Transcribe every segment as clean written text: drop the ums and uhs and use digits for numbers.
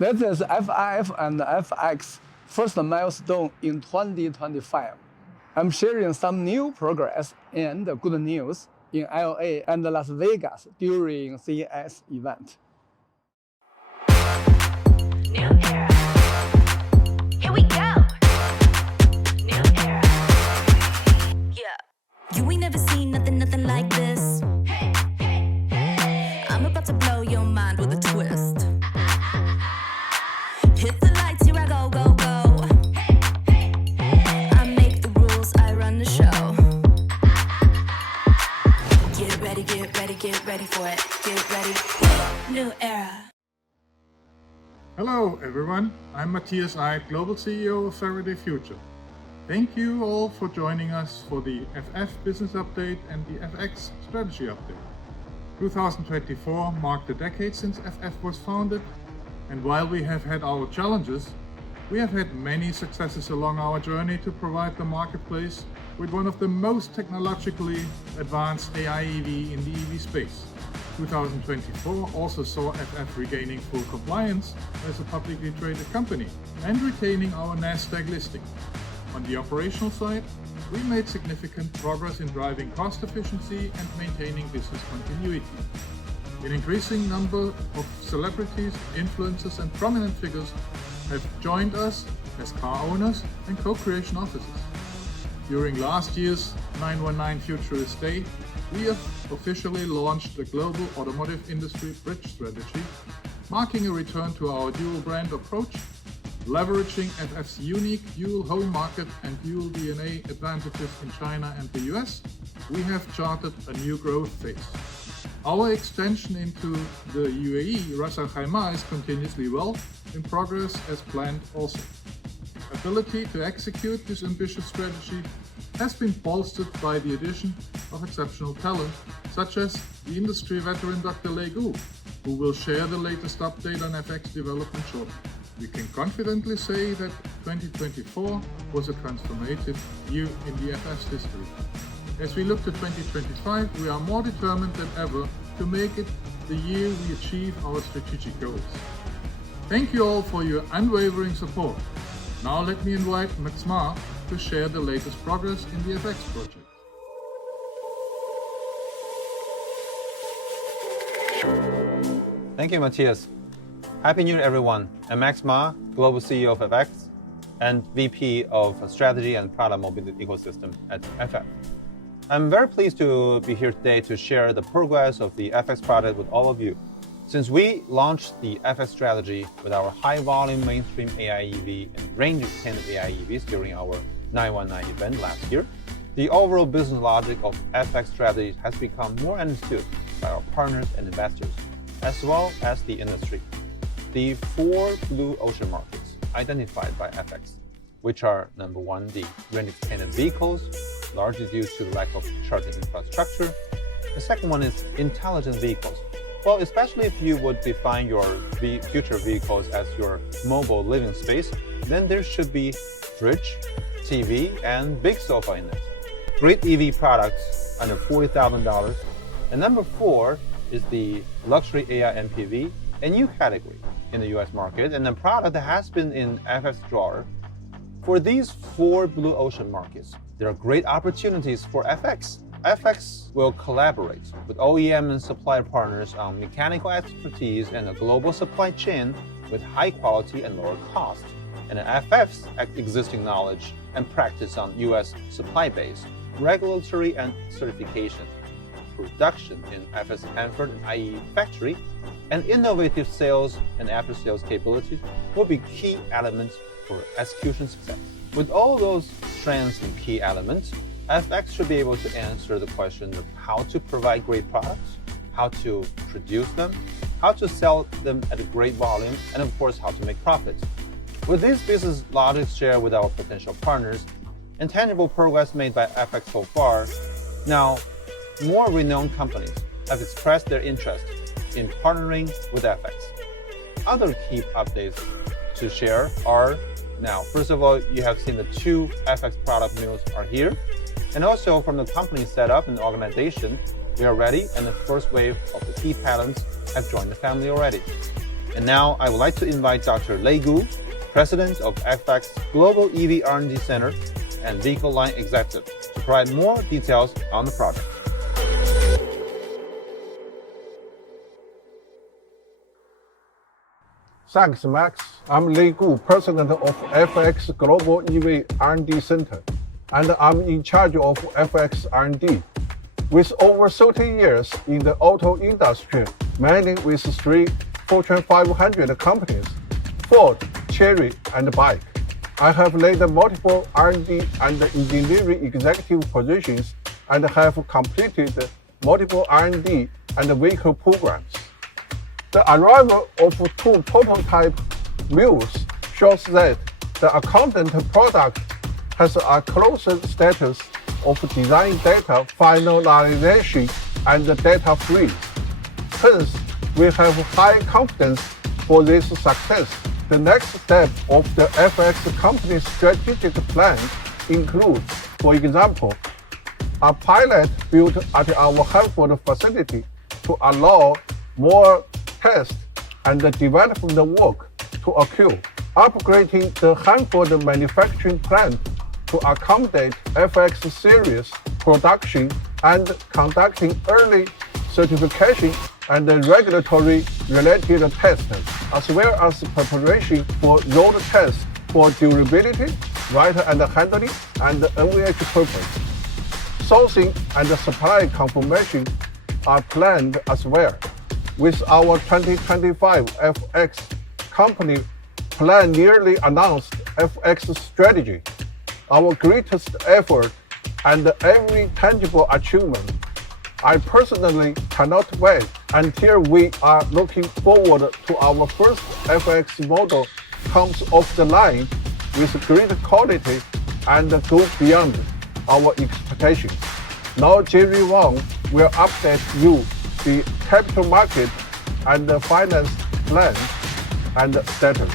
That is FIF and FX first milestone in 2025. I'm sharing some new progress and good news in LA and Las Vegas during CES event. New era. Here we go. New era. Yeah. You ain't never seen nothing like this. Hey, hey, hey. I'm about to blow your mind with a twist. Hit the lights, here I go, go, go. Hey, hey, hey. I make the rules, I run the show. Get ready, get ready, get ready for it. Get ready. New era. Hello everyone, I'm Matthias Eyck, Global CEO of Faraday Future. Thank you all for joining us for the FF Business Update and the FX Strategy Update. 2024 marked a decade since FF was founded, and while we have had our challenges, we have had many successes along our journey to provide the marketplace with one of the most technologically advanced AI-EV in the EV space. 2024 also saw FF regaining full compliance as a publicly traded company and retaining our NASDAQ listing. On the operational side, we made significant progress in driving cost efficiency and maintaining business continuity. An increasing number of celebrities, influencers, and prominent figures have joined us as car owners and co-creation officers. During last year's 919 Futurist Day, we have officially launched the global automotive industry bridge strategy, marking a return to our dual brand approach, leveraging FF's unique dual home market and dual DNA advantages in China and the US. We have charted a new growth phase. Our extension into the UAE, Ras Al Khaimah, is continuously well in progress as planned also. Ability to execute this ambitious strategy has been bolstered by the addition of exceptional talent, such as the industry veteran Dr. Lei Gu, who will share the latest update on FX development shortly. We can confidently say that 2024 was a transformative year in the FS history. As we look to 2025, we are more determined than ever to make it the year we achieve our strategic goals. Thank you all for your unwavering support. Now let me invite Max Ma to share the latest progress in the FX project. Thank you, Matthias. Happy New Year, everyone. I'm Max Ma, Global CEO of FX and VP of Strategy and Product Mobility Ecosystem at FF. I'm very pleased to be here today to share the progress of the FX product with all of you. Since we launched the FX strategy with our high-volume mainstream AI-EV and range-extended AI-EVs during our 919 event last year, the overall business logic of FX strategy has become more understood by our partners and investors, as well as the industry. The 4 blue ocean markets identified by FX, which are number 1, the range-extended vehicles, largely due to the lack of charging infrastructure. The second one is intelligent vehicles. Well, especially if you would define your future vehicles as your mobile living space, then there should be fridge, TV, and big sofa in it. Great EV products under $40,000. And number 4 is the luxury AI-MPV, a new category in the US market, and a product that has been in FF's drawer. For these 4 blue ocean markets, there are great opportunities for FX. FX will collaborate with OEM and supplier partners on mechanical expertise and a global supply chain with high quality and lower cost, and FF's existing knowledge and practice on US supply base, regulatory and certification, production in FS Hanford and IE factory, and innovative sales and after-sales capabilities will be key elements for execution success. With all those strengths and key elements, FX should be able to answer the question of how to provide great products, how to produce them, how to sell them at a great volume, and of course, how to make profits. With these business logics shared with our potential partners and tangible progress made by FX so far, now more renowned companies have expressed their interest in partnering with FX. Other key updates to share are now, first of all, you have seen the 2 FX product mules are here. And also from the company setup and organization, we are ready, and the first wave of the key talents have joined the family already. And now I would like to invite Dr. Lei Gu, President of FX Global EV R&D Center and Vehicle Line Executive, to provide more details on the project. Thanks, Max. I'm Lei Gu, President of FX Global EV R&D Center, and I'm in charge of FX R&D. With over 30 years in the auto industry, mainly with 3 Fortune 500 companies, Ford, Chery, and Bike, I have led multiple R&D and engineering executive positions and have completed multiple R&D and vehicle programs. The arrival of 2 prototype mules shows that the accountant product has a closer status of design data finalization and data freeze. Hence, we have high confidence for this success. The next step of the FX company's strategic plan includes, for example, a pilot built at our Hanford facility to allow more test and development work to occur, upgrading the Hanford manufacturing plant to accommodate FX series production and conducting early certification and regulatory related tests, as well as preparation for road tests for durability, ride and handling, and NVH purpose. Sourcing and supply confirmation are planned as well. With our 2025 FX company plan nearly announced FX strategy, our greatest effort and every tangible achievement, I personally cannot wait until we are looking forward to our first FX model comes off the line with great quality and go beyond our expectations. Now Jerry Wang will update you the capital market and the finance plan and status.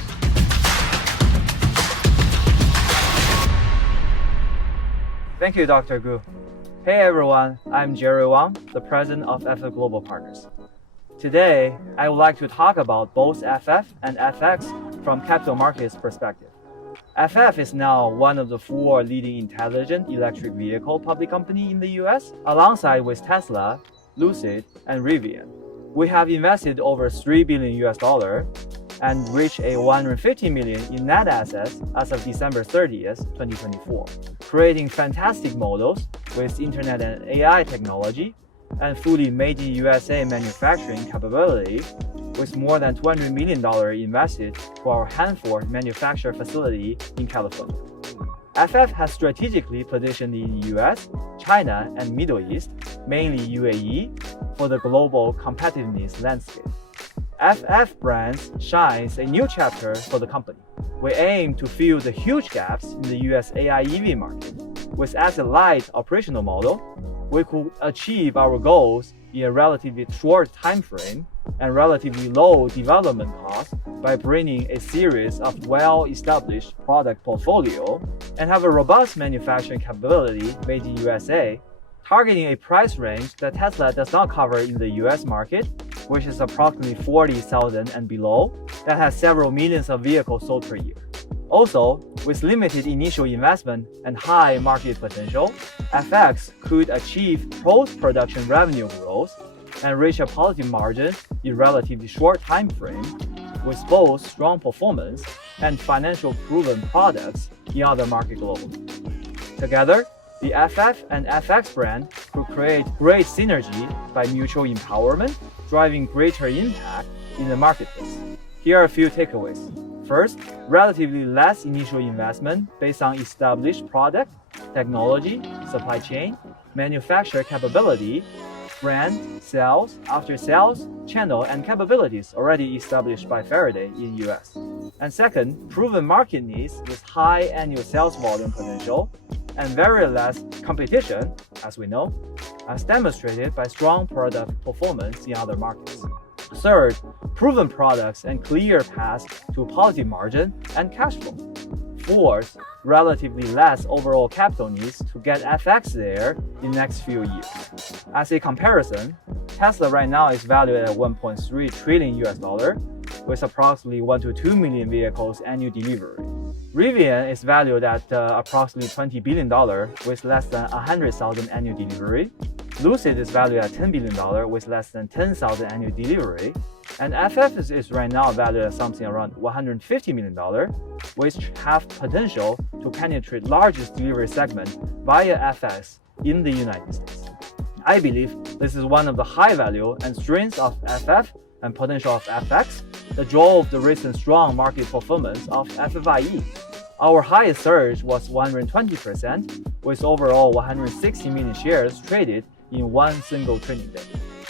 Thank you, Dr. Gu. Hey everyone, I'm Jerry Wang, the president of FF Global Partners. Today, I would like to talk about both FF and FX from capital markets perspective. FF is now one of the 4 leading intelligent electric vehicle public company in the US, alongside with Tesla, Lucid, and Rivian. We have invested over $3 billion and reached a $150 million in net assets as of December 30th, 2024, creating fantastic models with internet and AI technology and fully made in USA manufacturing capability, with more than $200 million invested to our Hanford manufacture facility in California. FF has strategically positioned in the US, China, and Middle East, mainly UAE, for the global competitiveness landscape. FF brands shines a new chapter for the company. We aim to fill the huge gaps in the US AI EV market. With asset-light operational model, we could achieve our goals in a relatively short time frame and relatively low development costs by bringing a series of well-established product portfolio and have a robust manufacturing capability made in USA, targeting a price range that Tesla does not cover in the US market, which is approximately 40,000 and below, that has several millions of vehicles sold per year. Also, with limited initial investment and high market potential, FX could achieve post-production revenue growth and reach a positive margin in relatively short time frame, with both strong performance and financial proven products in other markets globally. Together, the FF and FX brand could create great synergy by mutual empowerment, driving greater impact in the marketplace. Here are a few takeaways. First, relatively less initial investment based on established product, technology, supply chain, manufacturer capability, brand, sales, after-sales, channel, and capabilities already established by Faraday in US. And second, proven market needs with high annual sales volume potential and very less competition, as we know, as demonstrated by strong product performance in other markets. Third, proven products and clear paths to a positive margin and cash flow. Fourth, relatively less overall capital needs to get FX there in the next few years. As a comparison, Tesla right now is valued at $1.3 trillion, with approximately 1 to 2 million vehicles annual delivery. Rivian is valued at approximately $20 billion with less than 100,000 annual delivery. Lucid is valued at $10 billion with less than 10,000 annual delivery. And FF is right now valued at something around $150 million, which have potential to penetrate largest delivery segment via FX in the United States. I believe this is one of the high value and strengths of FF and potential of FX that drove the recent strong market performance of FFIE. Our highest surge was 120%, with overall 160 million shares traded in one single trading day.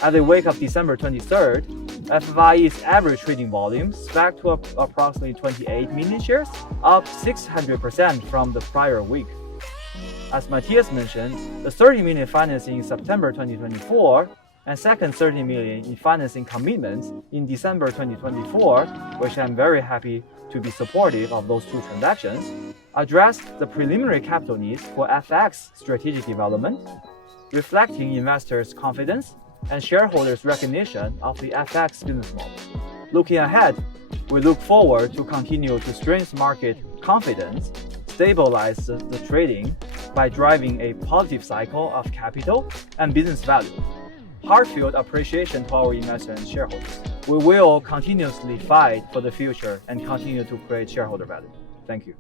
At the wake of December 23rd, FFIE's average trading volume spiked to approximately 28 million shares, up 600% from the prior week. As Matthias mentioned, the 30 million financing in September 2024 and second 30 million in financing commitments in December 2024, which I'm very happy to be supportive of those two transactions, addressed the preliminary capital needs for FX strategic development, reflecting investors' confidence and shareholders' recognition of the FX business model. Looking ahead, we look forward to continue to strengthen market confidence, stabilize the trading by driving a positive cycle of capital and business value. Heartfelt appreciation to our investors and shareholders. We will continuously fight for the future and continue to create shareholder value. Thank you.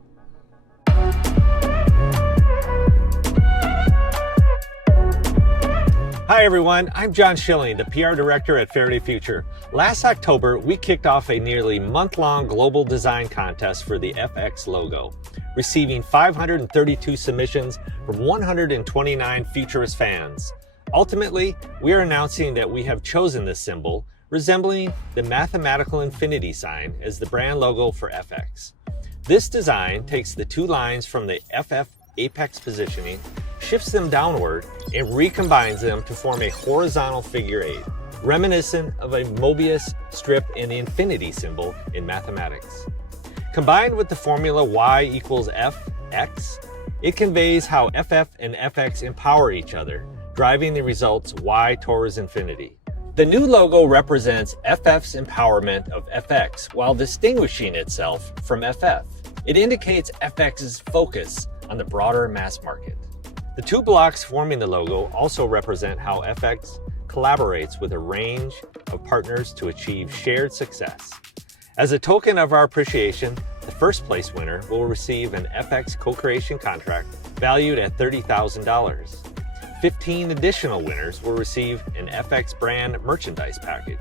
Hi everyone, I'm John Schilling, the PR Director at Faraday Future. Last October, we kicked off a nearly month-long global design contest for the FX logo, receiving 532 submissions from 129 Futurist fans. Ultimately, we are announcing that we have chosen this symbol, resembling the mathematical infinity sign, as the brand logo for FX. This design takes the two lines from the FF apex positioning, shifts them downward, and recombines them to form a horizontal figure 8, reminiscent of a Mobius strip and the infinity symbol in mathematics. Combined with the formula y equals fx, it conveys how FF and FX empower each other, driving the results y towards infinity. The new logo represents FF's empowerment of FX while distinguishing itself from FF. It indicates FX's focus on the broader mass market. The two blocks forming the logo also represent how FX collaborates with a range of partners to achieve shared success. As a token of our appreciation, the first place winner will receive an FX co-creation contract valued at $30,000. 15 additional winners will receive an FX brand merchandise package.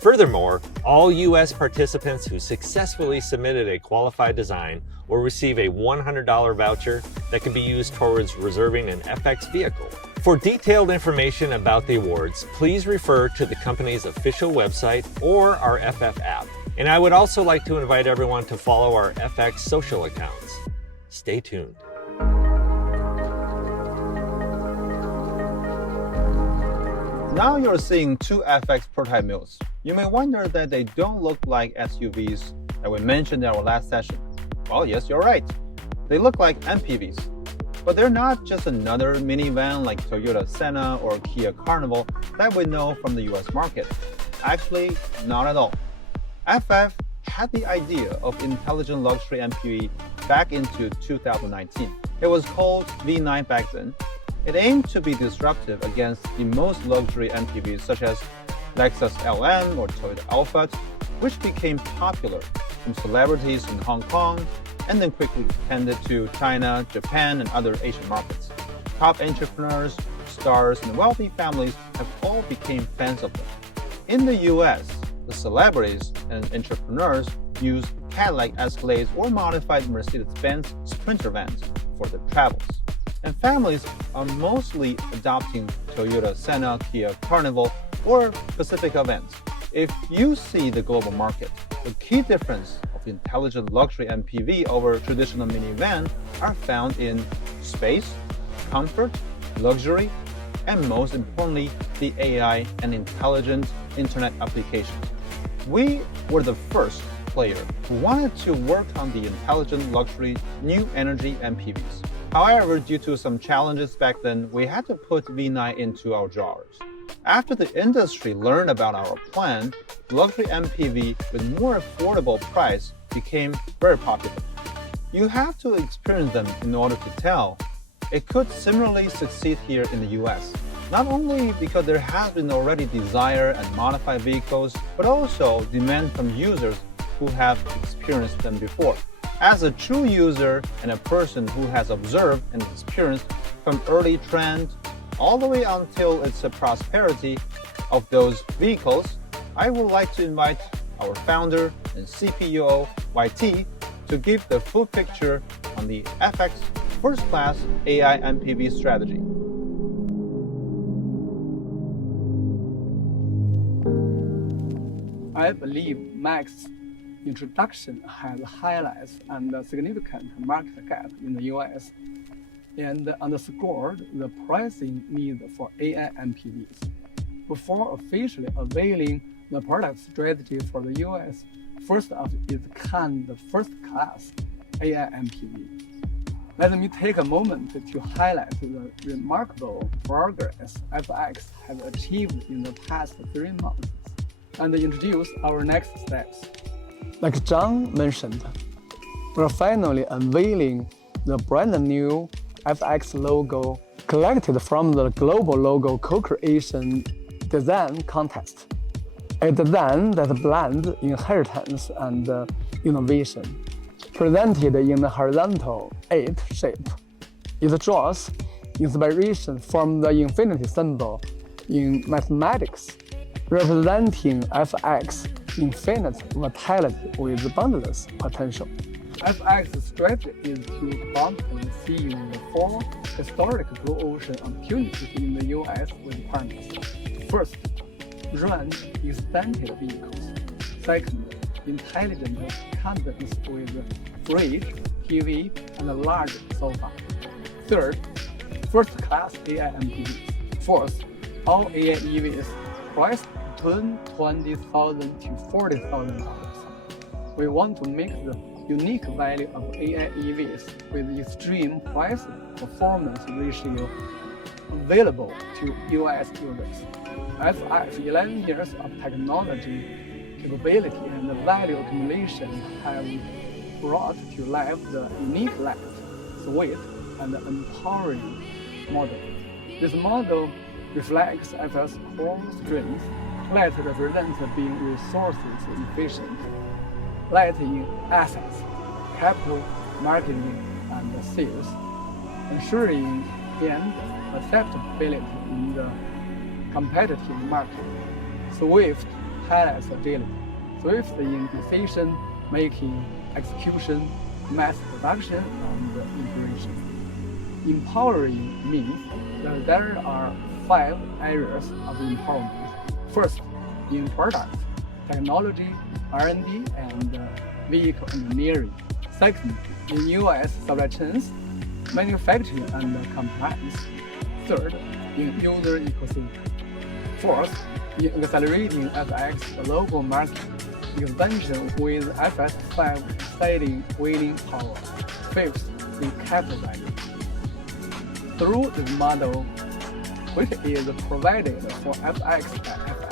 Furthermore, all U.S. participants who successfully submitted a qualified design will receive a $100 voucher that can be used towards reserving an FX vehicle. For detailed information about the awards, please refer to the company's official website or our FF app. And I would also like to invite everyone to follow our FX social accounts. Stay tuned. Now you're seeing two FX prototype mules. You may wonder that they don't look like SUVs that we mentioned in our last session. Well, yes, you're right. They look like MPVs. But they're not just another minivan like Toyota Senna or Kia Carnival that we know from the US market. Actually, not at all. FF had the idea of intelligent luxury MPV back into 2019. It was called V9 back then. It aimed to be disruptive against the most luxury MPVs such as Lexus LM or Toyota Alphard, which became popular from celebrities in Hong Kong and then quickly extended to China, Japan, and other Asian markets. Top entrepreneurs, stars, and wealthy families have all become fans of them. In the US, the celebrities and entrepreneurs use Cadillac Escalades or modified Mercedes-Benz Sprinter vans for their travels. And families are mostly adopting Toyota Senna, Kia Carnival, or Pacifica vans. If you see the global market, the key difference of intelligent luxury MPV over traditional minivan are found in space, comfort, luxury, and most importantly, the AI and intelligent internet application. We were the first player who wanted to work on the intelligent luxury new energy MPVs. However, due to some challenges back then, we had to put V9 into our drawers. After the industry learned about our plan, luxury MPV with more affordable price became very popular. You have to experience them in order to tell. It could similarly succeed here in the US, not only because there has been already desire and modified vehicles, but also demand from users who have experienced them before. As a true user and a person who has observed and experienced from early trend all the way until its prosperity of those vehicles, I would like to invite our founder and CPO, YT, to give the full picture on the FX first-class AI-MPV strategy. I believe Max's introduction has highlights and a significant market gap in the US and underscored the pressing need for AI MPVs. Before officially unveiling the product strategy for the US first of its kind first-class AI MPV, let me take a moment to highlight the remarkable progress FX has achieved in the past 3 months and introduce our next steps. Like John mentioned, we're finally unveiling the brand new FX logo collected from the Global Logo Co-Creation Design Contest, a design that blends inheritance and innovation. Presented in the horizontal 8 shape, it draws inspiration from the infinity symbol in mathematics, representing FX infinite vitality with boundless potential. FX's strategy is to promptly seize the 4 historic blue ocean opportunities in the US with partners. First, range-extended vehicles. Second, intelligent cabins with fridge, TV, and a large sofa. Third, first-class AI MPVs. Fourth, all AI EVs priced between $20,000 to $40,000. We want to make the unique value of AI EVs with extreme price performance ratio available to US users. FX 11 years of technology, capability, and value accumulation have brought to life the unique light, sweet, and empowering model. This model reflects FX's core strengths. Light represents being resources efficient, light in assets, capital, marketing, and sales, ensuring and acceptability in the competitive market. Swift highlights agility. Swift in decision making, execution, mass production, and integration. Empowering means that there are 5 areas of empowerment. First, in product, technology, R&D, and vehicle engineering. Second, in US supply chains, manufacturing and compliance. Third, in user ecosystem. Fourth, in accelerating FX global market expansion with FS5 exciting winning power. Fifth, in capital value. Through this model, which is provided for FX by FX,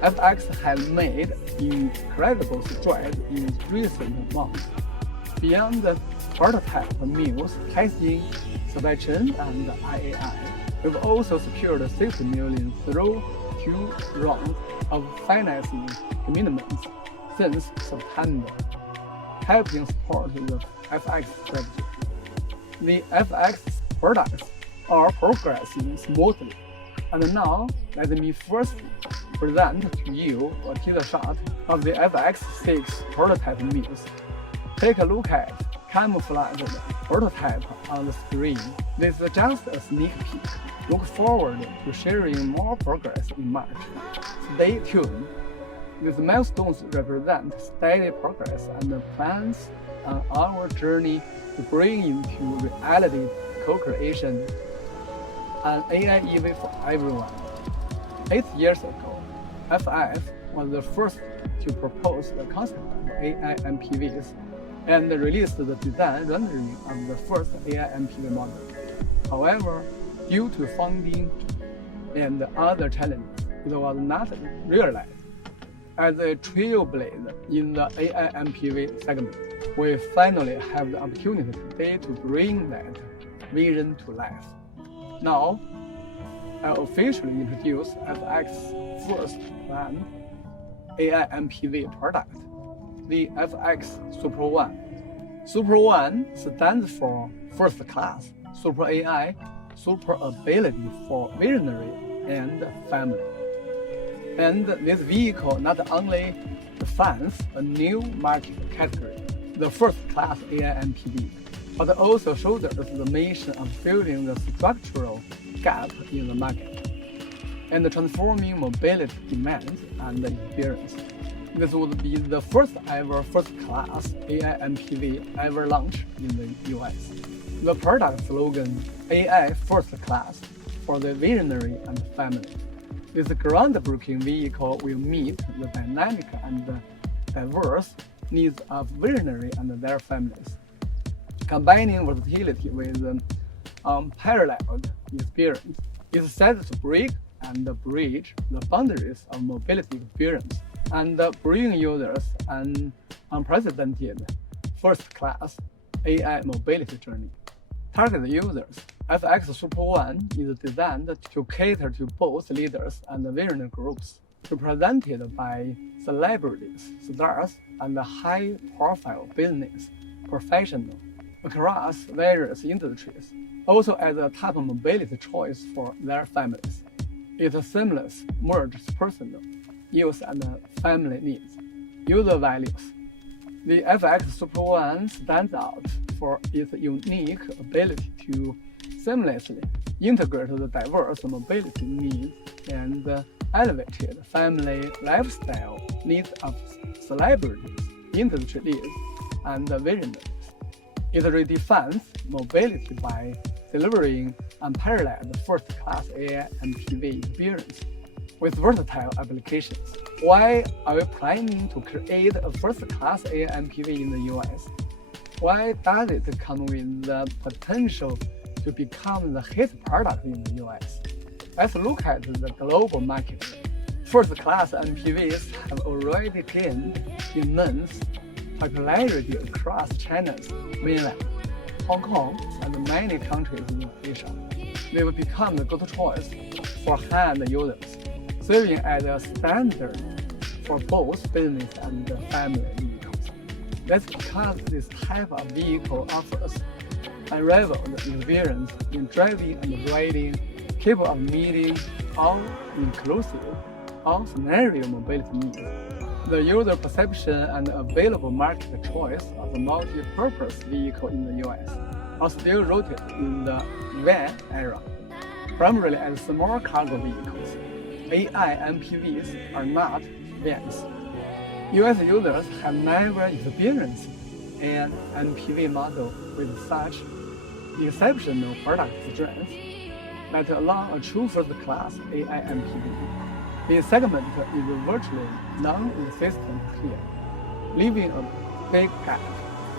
FX has made incredible strides in recent months. Beyond the prototype mules, testing, supply chain, and IAI, we've also secured $60 million through 2 rounds of financing commitments since September, helping support the FX strategy. The FX products are progressing smoothly, and now let me first present to you a teaser shot of the FX6 prototype mules. Take a look at camouflaged prototype on the screen. This is just a sneak peek. Look forward to sharing more progress in March. Stay tuned. These milestones represent steady progress and plans on our journey to bring into reality co-creation an AI EV for everyone. 8 years ago, FF was the first to propose the concept of AI MPVs and released the design rendering of the first AI MPV model. However, due to funding and other challenges, it was not realized. As a trailblazer in the AI-MPV segment, we finally have the opportunity today to bring that vision to life. Now, I officially introduce FX's first planned AI-MPV product, the FX Super One. Super One stands for First Class, Super AI, Super Ability for Visionary and Family. And this vehicle not only defines a new market category, the first class AI-MPV, but also shows us the mission of filling the structural gap in the market and transforming mobility demands and experience. This would be the first ever first-class AI-MPV ever launched in the US. The product slogan, AI First Class for the Visionary and Family. This groundbreaking vehicle will meet the dynamic and diverse needs of visionary and their families, combining versatility with unparalleled experience. It's set to break and bridge the boundaries of mobility experience and bring users an unprecedented first-class AI mobility journey. Target users, FX Super One is designed to cater to both leaders and visionary groups, represented by celebrities, stars, and high-profile business professionals across various industries, also as a top mobility choice for their families. It seamlessly merges personal, use, and family needs, user values. The FX Super One stands out for its unique ability to seamlessly integrate the diverse mobility needs and elevated family lifestyle needs of celebrities, industry leaders, and visionaries. It redefines mobility by delivering unparalleled first-class AI-MPV experience with versatile applications. Why are we planning to create a first-class AI-MPV in the US? Why does it come with the potential to become the hit product in the US? Let's look at the global market. First-class MPVs have already gained immense popularity across China's mainland, Hong Kong, and many countries in Asia. They've become the go-to choice for high-end users, serving as a standard for both business and family vehicles. That's because this type of vehicle offers unrivaled experience in driving and riding, capable of meeting all-inclusive, all-scenario mobility needs. The user perception and available market choice of the multi-purpose vehicle in the US are still rooted in the van era, primarily as small cargo vehicles. AI-MPVs are not vans. US users have never experienced an MPV model with such exceptional product strength that allow a true first-class AI-MPV. Its segment is virtually non-existent here, leaving a big gap.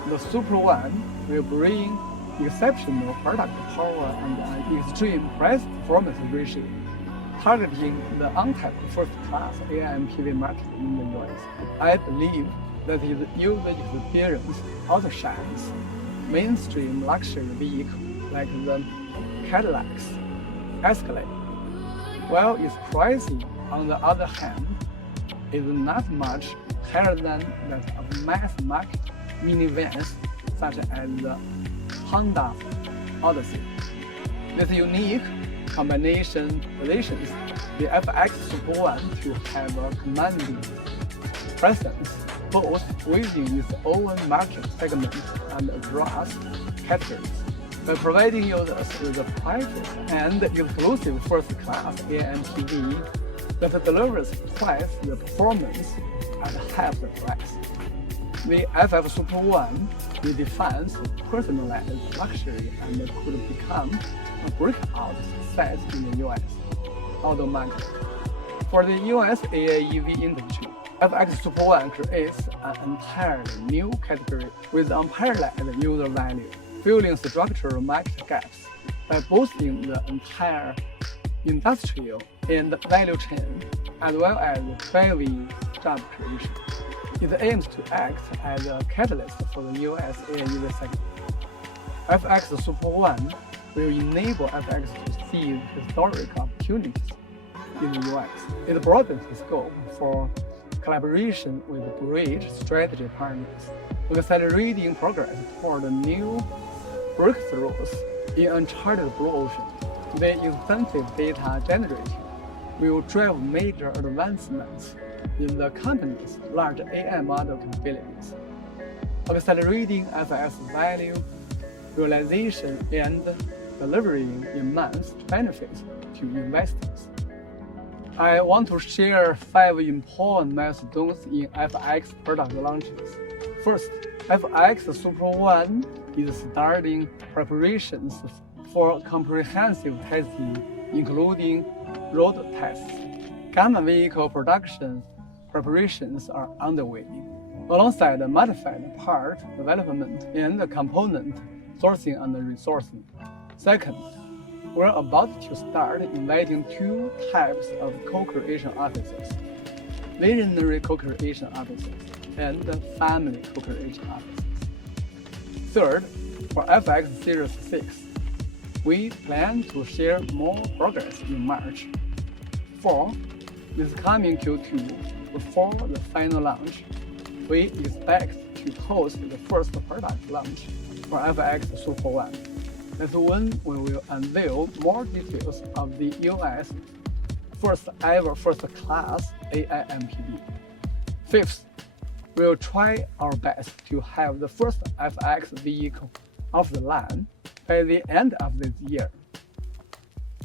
The Super One will bring exceptional product power and an extreme price-performance ratio, targeting the untapped first-class AI-MPV market in the US. I believe that its user experience outshines mainstream luxury vehicles like the Cadillac's Escalade, while its pricing, on the other hand, is not much higher than that of mass-market minivans such as the Honda Odyssey. This unique combination positions the FX Super One to have a commanding presence both within its own market segment and across categories. By providing users with a private and exclusive first-class AI-MPV that delivers twice the performance at half the price. The FF Super One redefines personalized luxury and could become a breakout success in the US auto market. For the US AAEV industry, FX Super One creates an entirely new category with unparalleled user value, filling structural market gaps by boosting the entire industrial and value chain, as well as driving job creation. It aims to act as a catalyst for the US AI-EV segment. FX Super One will enable FX to seize historic opportunities in the US. It broadens the scope for collaboration with bridge strategy partners, accelerating progress toward new breakthroughs in uncharted blue ocean. The extensive data generated will drive major advancements in the company's large AI model capabilities, accelerating FX value realization and delivering immense benefits to investors. I want to share 5 important milestones in FX product launches. First, FX Super One is starting preparations for comprehensive testing, including road tests. Gamma vehicle production preparations are underway, alongside modified part development and component sourcing and resourcing. Second, we're about to start inviting 2 types of co-creation officers: visionary co-creation officers and family co-creation officers. Third, for FX Series 6, we plan to share more progress in March. Fourth, this coming Q2, before the final launch, we expect to host the first product launch for FX Super One. That's when we will unveil more details of the US first class AI-MPV. Fifth, we'll try our best to have the first FX vehicle off the line by the end of this year.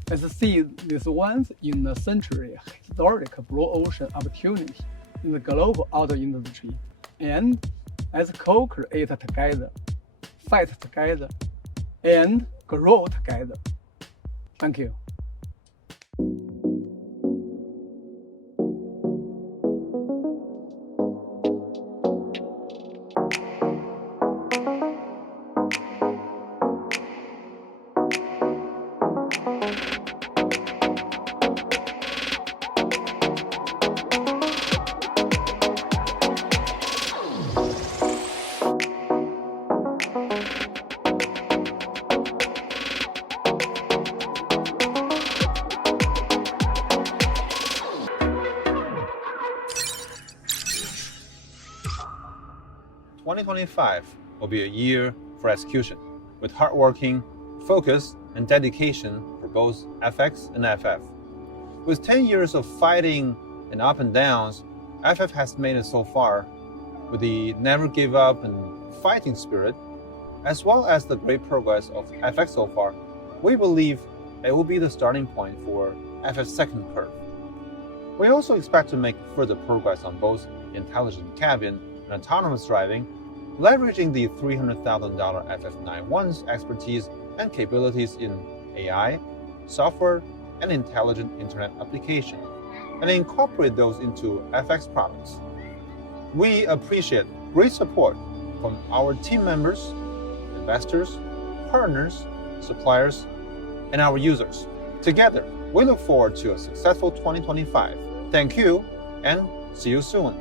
Let's see this once in a century historic blue ocean opportunity in the global auto industry, and let's co-create together, fight together, and grow together. Thank you. "2025 will be a year for execution, with hardworking, focus, and dedication for both FX and FF. With 10 years of fighting and up and downs, FF has made it so far. With the never give up and fighting spirit, as well as the great progress of FX so far, we believe it will be the starting point for FF's second curve. We also expect to make further progress on both intelligent cabin and autonomous driving, leveraging the $300,000 FF91's expertise and capabilities in AI, software, and intelligent internet application, and incorporate those into FX products. We appreciate great support from our team members, investors, partners, suppliers, and our users. Together, we look forward to a successful 2025. Thank you, and see you soon.